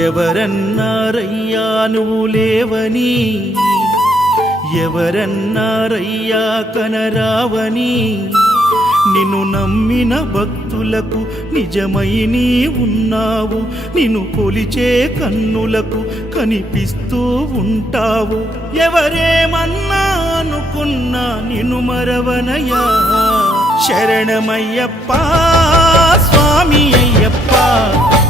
ఎవరన్నారయ్యా నువ్వు లేవని, ఎవరన్నారయ్యా కనరావని, నిన్ను నమ్మిన భక్తులకు నిజమై నీ ఉన్నావు, నిన్ను కొలిచే కన్నులకు కనిపిస్తూ ఉంటావు. ఎవరేమన్నా అనుకున్నా నిన్ను మరవనయ్యా. శరణమయ్యప్ప స్వామి అయ్యప్ప,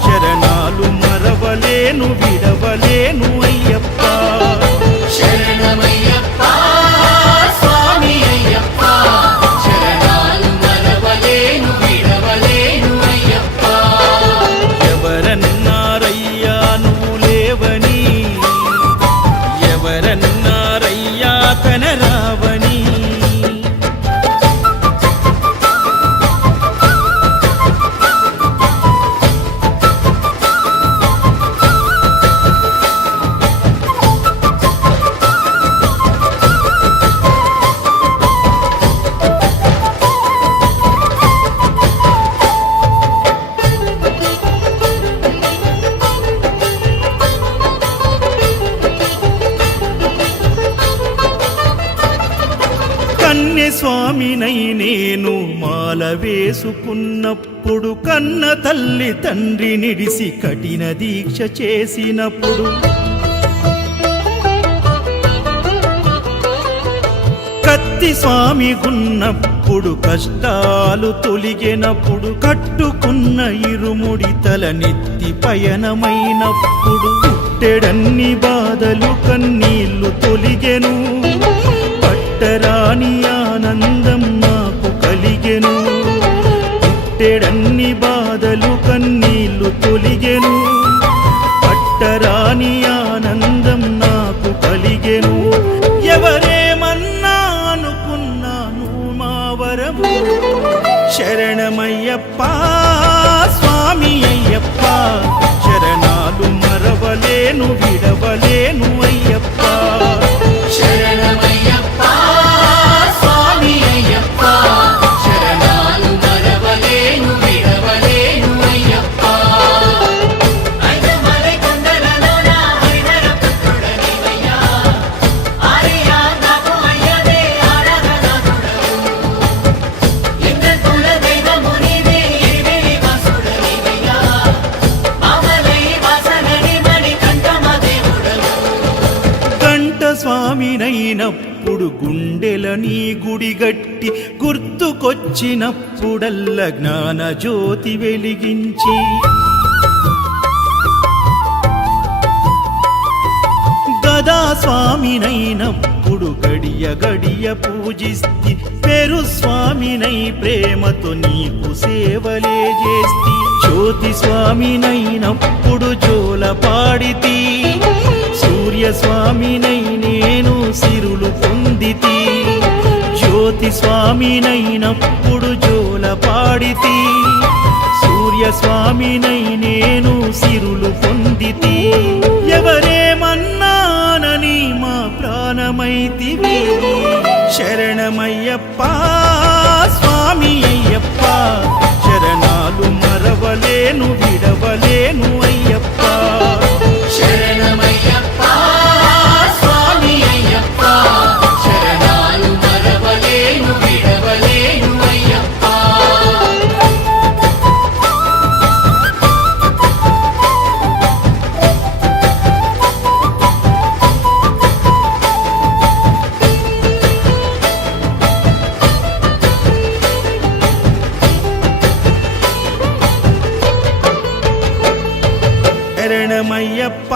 శరణాలు మరవలేను విడవలేను అయ్యప్ప. శరణమయ్యప్ప స్వామి అయ్యప్ప, శరణాలు మరవలేను విడవలేను అయ్యప్ప. ఎవరన్నారయ్యా నువ్వు లేవని, ఎవరన్నారయ్యా కనరావని. స్వామినై నేను మాల వేసుకున్నప్పుడు, కన్న తల్లి తండ్రి నిడిసి కఠిన దీక్ష చేసినప్పుడు, కత్తి స్వామి గున్నప్పుడు కష్టాలు తొలిగినప్పుడు, కట్టుకున్న ఇరుముడి తల నెత్తి పయనమైనప్పుడు, పుట్టెడన్ని బాధలు కన్నీళ్లు తొలిగెను, పట్టరాని ఆనందం నాకు కలిగెను. పుట్టెడన్ని బాధలు కన్నీళ్లు తొలిగెను, పట్టరాని ఆనందం నాకు కలిగెను. ఎవరేమన్నా అనుకున్నాను మా వరము. శరణమయ్యప్ప స్వామి అయ్యప్ప, శరణాలు మరవలేను విడవలేను అయ్యప్ప. శరణమయ్యప్ప స్వామి అయ్యప్ప, శరణాలు మరవలేను విడవలేను అయ్యప్ప. ఐదమలై కొండలలోన హరిహర పుత్రుడనివయ్యా, ఆర్యా నాకు అయ్యవే ఆరాధనాథుడవు. లింగకుల దైవము నీవే ఎరివేలి వాసుడనివయ్యా, మామలై వాసనని మణికంఠమ దేవుడవు. స్వామినైనప్పుడు గుండెల నీ గుడిగట్టి, గుర్తుకొచ్చినప్పుడల్ల జ్ఞాన జ్యోతి వెలిగించి, గదా స్వామినైనప్పుడు గడియ గడియ పూజిస్తి, పేరు స్వామినై ప్రేమతో నీకు సేవలే చేస్తి. జ్యోతి స్వామినైనప్పుడు జోల పాడితి, సూర్య స్వామినై నేను సిరులు పొందితి. జ్యోతి స్వామినైనప్పుడు జోల పాడితి, సూర్య స్వామినై నేను సిరులు పొందితి. ఎవరేమన్నానని మా ప్రాణమైతివి. శరణమయ్యప్ప స్వామి అయ్యప్ప, శరణాలు మరవలేను విడవలేను అయ్యప్ప. శరణమయ్యప్ప స్వామి అయ్యప్ప, శరణాలు మరవలేను విడవలేను అయ్యప్ప. శరణమయ్యప్ప